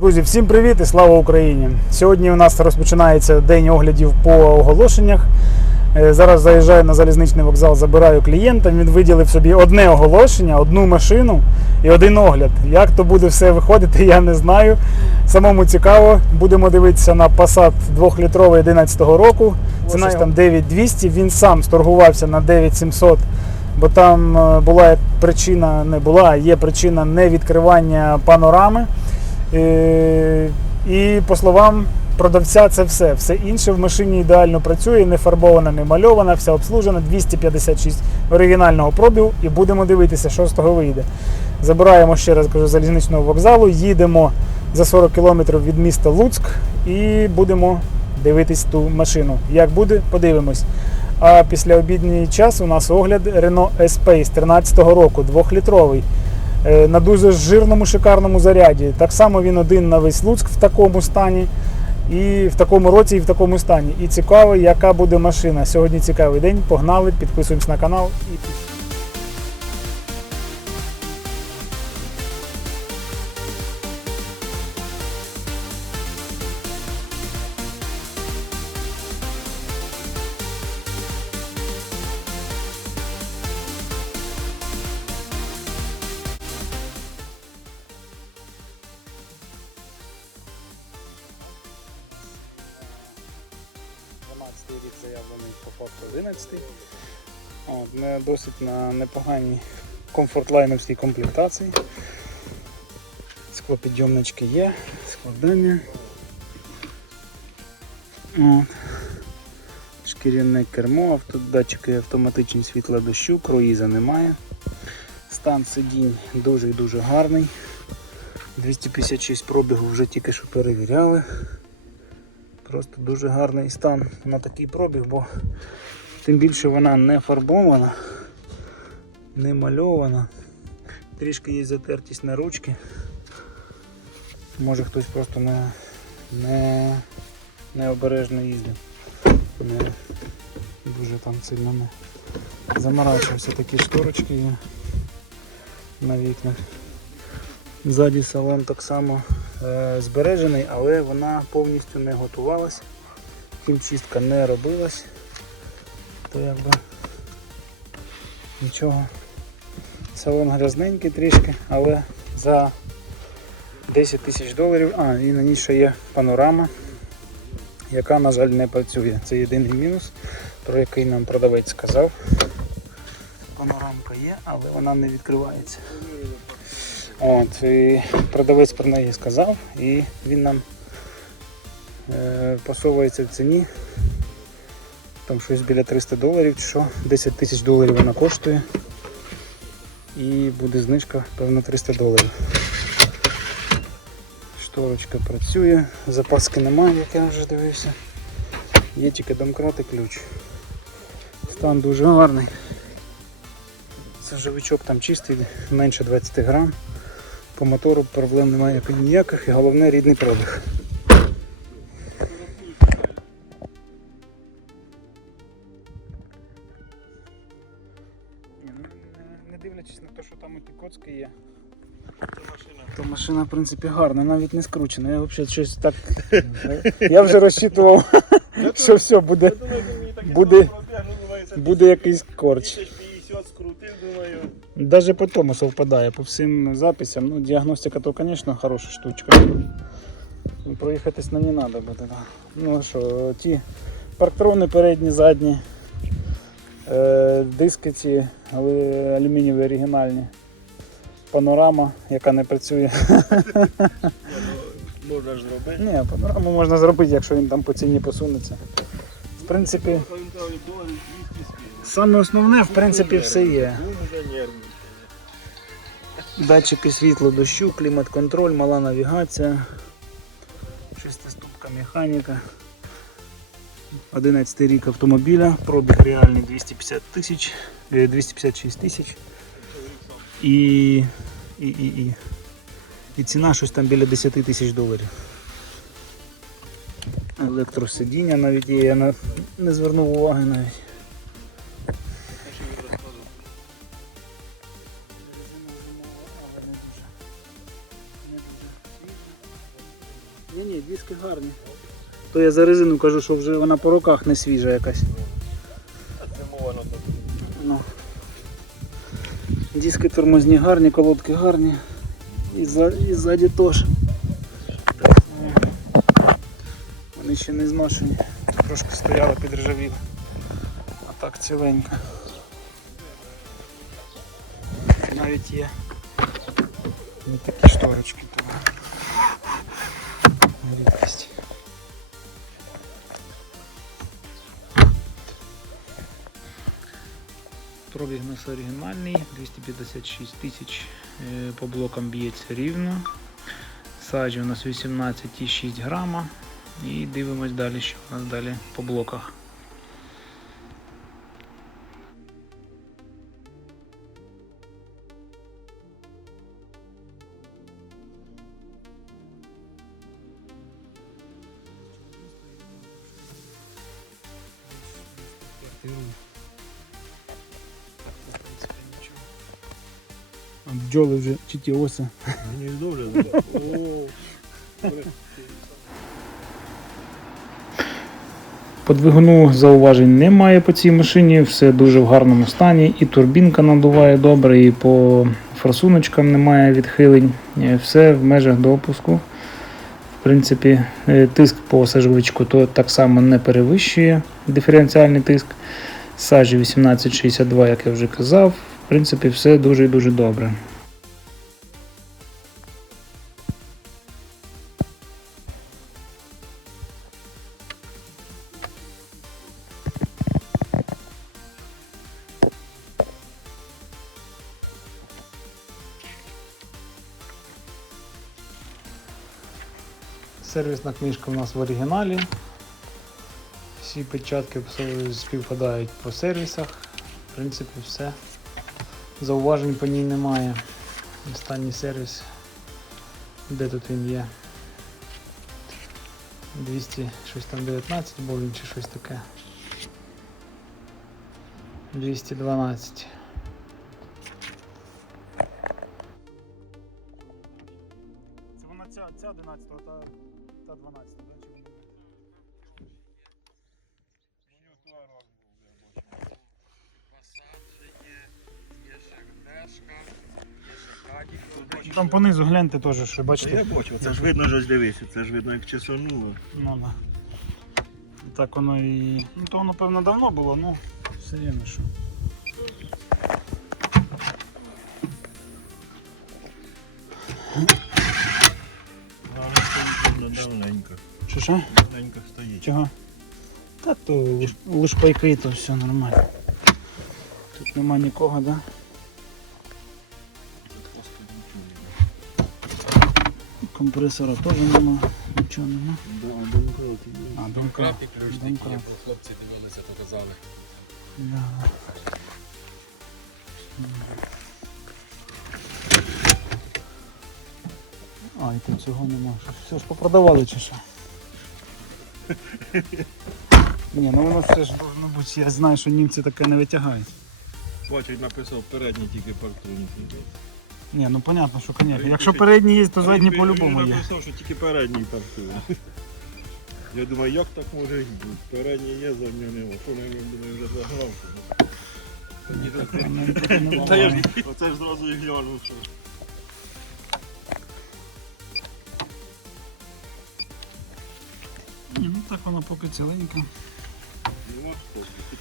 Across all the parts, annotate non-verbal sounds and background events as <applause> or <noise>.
Друзі, всім привіт і слава Україні! Сьогодні у нас розпочинається день оглядів по оголошеннях. Е, Зараз заїжджаю на залізничний вокзал, забираю клієнта. Він виділив собі одне оголошення, одну машину і один огляд. Як то буде все виходити, я не знаю. Самому цікаво. Будемо дивитися на Passat 2-літровий 11-го року. Ціна там 9200. Він сам сторгувався на 9700 бо там е, була причина, не була, є причина невідкривання панорами. Е, І по словам продавця, це все. Все інше в машині ідеально працює, не фарбована, не мальована, вся обслужена, 256 оригінального пробігу і будемо дивитися, що з того вийде. Забираємо ще раз кажу, залізничного вокзалу, їдемо за 40 кілометрів від міста Луцьк і будемо дивитись ту машину. Як буде, подивимось. А після обідній час у нас огляд Renault Espace 13-го року, 2-літровий. Е, На дуже жирному шикарному заряді. Так само він один на весь Луцьк в такому стані, і в такому році, і в такому стані. І цікаво, яка буде машина. Сьогодні цікавий день. Погнали, підписуємось на канал і по факту 11. От, не досить на непоганій комфортлайновській комплектації. Склопідйомнички є, складання. От. Шкіряне кермо, авто- датчики автоматичні світла дощу, круїза немає. Стан сидінь дуже і дуже гарний. 256 пробігу вже тільки що перевіряли. Просто дуже гарний стан на такий пробіг, бо тим більше вона не фарбована, не мальована. Трішки є затертість на ручки. Може хтось просто не, не, необережно їздив. Не дуже там сильно не заморачувався. Такі шторочки є на вікнах. Ззаді салон так само збережений, але вона повністю не готувалась. Хімчистка не робилась. То якби нічого. Салон грязненький трішки, але за 10 тисяч доларів. А, і на ній ще є панорама, яка, на жаль, не працює. Це єдиний мінус, про який нам продавець сказав. Панорамка є, але вона не відкривається. От, і продавець про неї сказав, і він нам е, посовується в ціні. Там щось біля 300 доларів, чи що, 10 тисяч доларів вона коштує. І буде знижка, певно, 300 доларів. Шторочка працює, запаски немає, як я вже дивився. Є тільки домкрат і ключ. Стан дуже гарний. Сажовичок там чистий, менше 20 грам. По мотору проблем немає ніяких і головне рідний. Ні, ну, не- дивлячись на те, що там і ті коцки є. То машина, в принципі, гарна, навіть не скручена. Я взагалі щось так. Я вже розчитував, що все буде, буде, буде якийсь корч. 1050. Даже по тому совпадає, по всім записям. Ну, діагностика то, звісно, хороша штучка. Ну, Проїхатись на не треба буде. Да. Ну що, ті парктрони передні, задні, е, диски ці алюмінієві оригінальні. Панорама, яка не працює. <laughs> Можна ж зробити. Ні, панораму можна зробити, якщо він там по ціні посунеться. В принципі, Пам'ятаю, доларів 200 скинув. саме основне, в принципі, все є. Датчики світло дощу, клімат-контроль, мала навігація, шестиступка механіка. 11 рік автомобіля, пробіг реальний 250 тисяч, е, 256 тисяч. І, і, і, і, і ціна щось там біля 10 тисяч доларів. Електросидіння навіть є, я не звернув уваги навіть. Гарні. То я за резину кажу, що вже вона по руках не свіжа якась. А це мова. Ну. Диски тормозні гарні, колодки гарні. І, за, і ззаді теж. Вони ще не зношені. Трошки стояли, підржавіли. А так ціленько. Навіть є не такі шторочки тут. Рідкість. Пробіг у нас оригінальний, 256 тисяч е, по блокам б'ється рівно. Саджі у нас 18,6 грама. І дивимось далі, що у нас далі по блоках. Бджоли вже чи ті оси. Мені добре. <laughs> По двигуну зауважень немає по цій машині, все дуже в гарному стані. І турбінка надуває добре, і по форсуночкам немає відхилень. Е, Все в межах допуску. В принципі, е, тиск по сажовичку то так само не перевищує диференціальний тиск. Сажі 1862, як я вже казав. В принципі, все дуже і дуже добре. Сервісна книжка у нас в оригіналі. Всі печатки співпадають по сервісах. В принципі, все. Зауважень по ній немає. Останній сервіс. Де тут він є? 200 щось там 19 був він чи щось таке. 212. Це вона ця, ця 11, та, та 12, да? Чи вона? Там понизу гляньте теж, що Я бачите. бачу, це ж видно, що дивися, це ж видно як чесонуло. Ну да. Так воно і. Ну то воно певно давно було, ну все рівно що. Стоїть давненько. Що що? Давненько стоїть. Чого? Та то лиш, лишпайки, то все нормально. Тут нема нікого, да? Компресора теж нема, нічого нема. Да, домкрат. А, домкрат. І ключ такі, Домкрат. хлопці дивилися, то казали. Да. І тут цього нема. Все ж попродавали чи що? Ні, ну воно все ж должно бути. Я знаю, що німці таке не витягають. Бачу, написав передній тільки партроніки. Ні, ну понятно, що конечно. Якщо передні є, то задні по-любому є. написав, що тільки передній партроні. <laughs> Я думаю, як так може бути? Передній є, заднього нема. Що не думаю, вже загнав. Ну, Та я ж оце ж зразу і глянув, що. Ні, ну так вона поки ціленька. Нема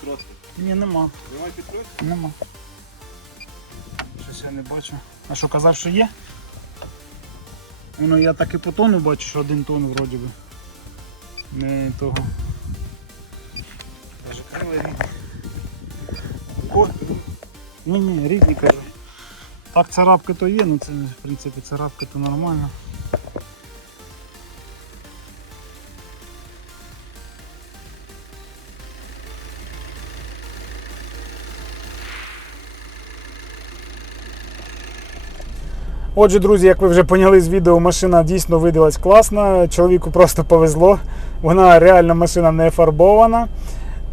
хлопці. Ні, нема. Немає підкраски? Нема. Щось я не бачу. А що казав, що є? Воно я так і по тону бачу, що один тон вроді би. Не того. Даже крила рідні. О! Ні, ні, рідні кажу. Так царапки то є, ну це в принципі царапки то нормально. Отже, друзі, як ви вже поняли з відео, машина дійсно видалась класна. Чоловіку просто повезло. Вона реально машина не фарбована.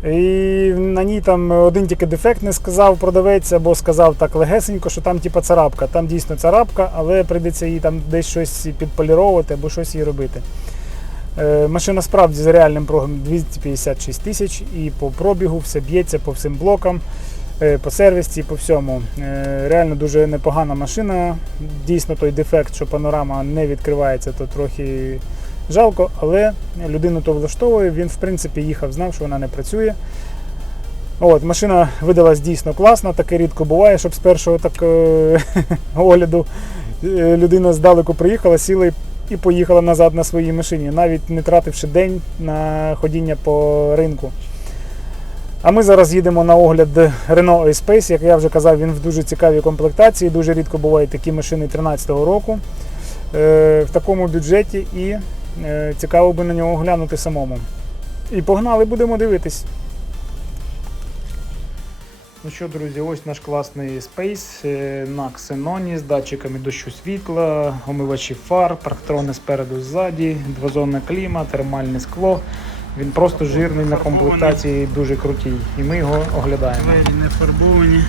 І на ній там один тільки дефект не сказав продавець, або сказав так легесенько, що там типа царапка. Там дійсно царапка, але прийдеться їй там десь щось підполіровувати або щось їй робити. Е, Машина справді з реальним пробігом 256 тисяч і по пробігу все б'ється по всім блокам, по сервісі, по всьому. Е, Реально дуже непогана машина. Дійсно, той дефект, що панорама не відкривається, то трохи жалко, але людину то влаштовує. Він, в принципі, їхав, знав, що вона не працює. От, машина видалась дійсно класна, таке рідко буває, щоб з першого так е, <laughs> огляду е, людина здалеку приїхала, сіла і поїхала назад на своїй машині, навіть не тративши день на ходіння по ринку. А ми зараз їдемо на огляд Renault A-Space. Як я вже казав, він в дуже цікавій комплектації. Дуже рідко бувають такі машини 2013 року е, в такому бюджеті і е, цікаво би на нього глянути самому. І погнали, будемо дивитись. Ну що, друзі, ось наш класний Space е, на Xenon з датчиками дощу світла, омивачі фар, парктрони спереду ззаді, двозонне кліма, термальне скло. Він просто жирний на комплектації, дуже крутий. І ми його оглядаємо. Двері не фарбовані.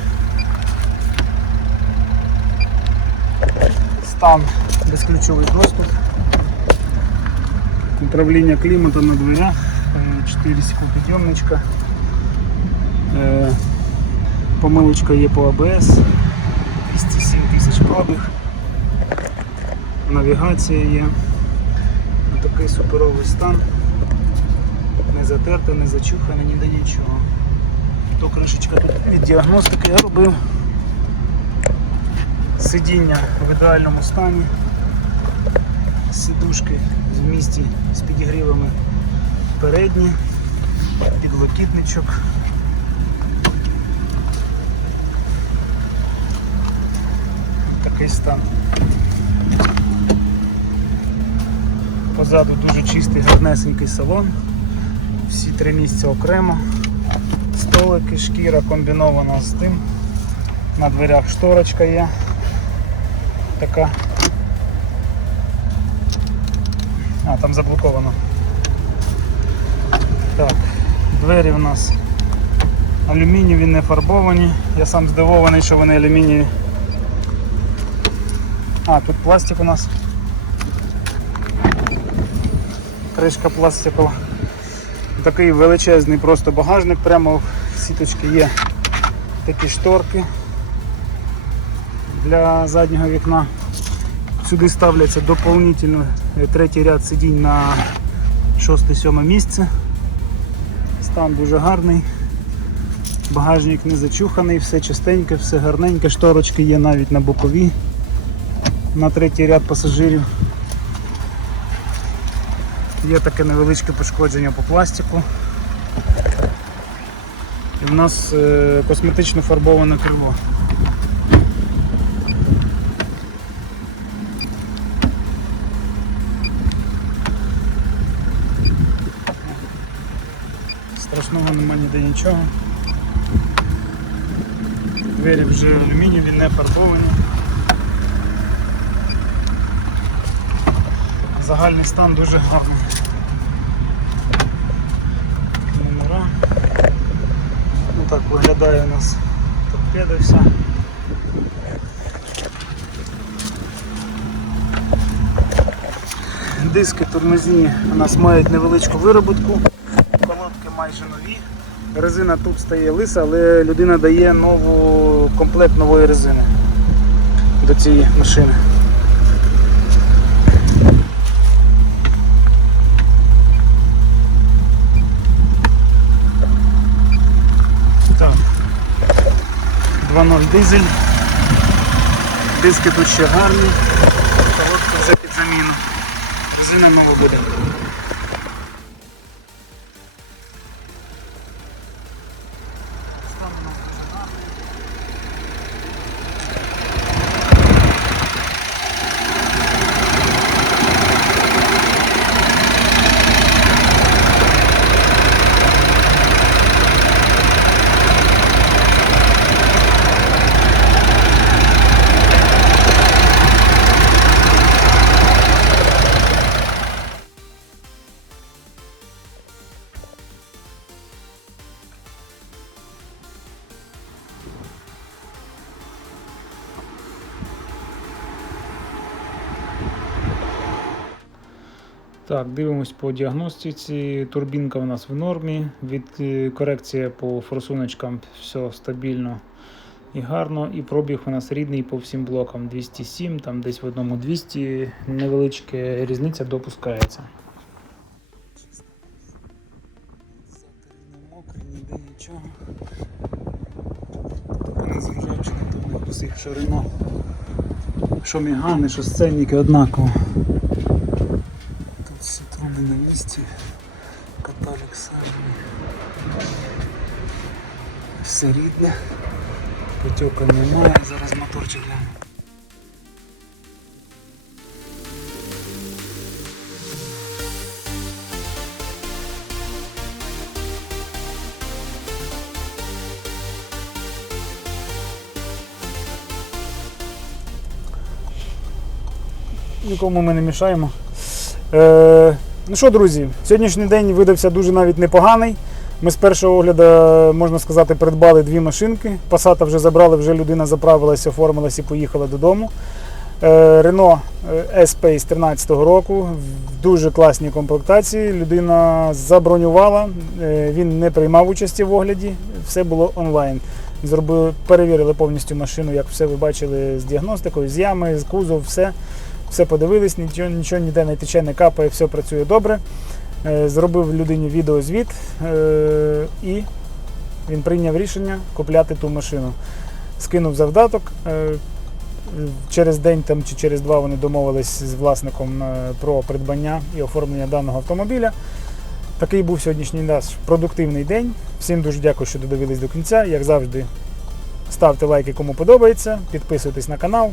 Стан безключовий доступ. Управління кліматом на дверях, 4 підйомничка. Е, Помилочка є по АБС, 207 тисяч пробіг, навігація є. Такий суперовий стан. Затерта, не зачухана, ніде нічого. То кришечка тут від діагностики я робив. Сидіння в ідеальному стані. Сидушки в місті з підігрівами передні, підлокітничок. такий стан. Позаду дуже чистий, гарнесенький салон. Всі три місця окремо. Столики, шкіра комбінована з тим. На дверях шторочка є. Така. А, там заблоковано. Так, двері у нас алюмінієві не фарбовані. Я сам здивований, що вони алюмінієві. А, тут пластик у нас. Кришка пластикова. Такий величезний просто багажник, прямо в сіточці є такі шторки для заднього вікна. Сюди ставляться доповнительно е, третій ряд сидінь на 6-7 місце. Стан дуже гарний. Багажник не зачуханий, все чистеньке, все гарненьке, шторочки є навіть на бокові на третій ряд пасажирів. Є таке невеличке пошкодження по пластику. І в нас е, косметично фарбоване крило. Страшного нема ніде нічого. Двері вже алюмінієві, не фарбовані. Загальний стан дуже гарний. Номера. Ну так у нас торпеда вся. Диски тормозні у нас мають невеличку вироботку, колодки майже нові. Резина тут стає лиса, але людина дає нову комплект нової резини до цієї машини. Так. 2.0 дизель. Диски тут ще гарні. колодка вже під заміну. Резина нова буде. Стан Так, дивимось по діагностиці. Турбінка у нас в нормі. Від е, корекція по форсуночкам все стабільно і гарно. І пробіг у нас рідний по всім блокам 207, там десь в одному 200, невеличка різниця допускається. Посих ширину. Що мігани, що сценники однаково. Тут всі труби на місці. Каталік сажений. Все рідне. Потьока немає, зараз моторчик гляну. Нікому ми не мішаємо. Е, ну що, друзі, сьогоднішній день видався дуже навіть непоганий. Ми з першого огляду, можна сказати, придбали дві машинки. Пасата вже забрали, вже людина заправилася, оформилась і поїхала додому. Е, Рено S-Pace 13 року в дуже класній комплектації. Людина забронювала, е, він не приймав участі в огляді, все було онлайн. Зробили, перевірили повністю машину, як все ви бачили з діагностикою, з ями, з кузов, все. Все подивились, нічого, нічого ніде не тече, не капає, все працює добре. Е, Зробив людині відеозвіт е, і він прийняв рішення купляти ту машину. Скинув завдаток. е, Через день там, чи через два вони домовились з власником про придбання і оформлення даного автомобіля. Такий був сьогоднішній наш продуктивний день. Всім дуже дякую, що додивились до кінця. Як завжди, ставте лайки, кому подобається, підписуйтесь на канал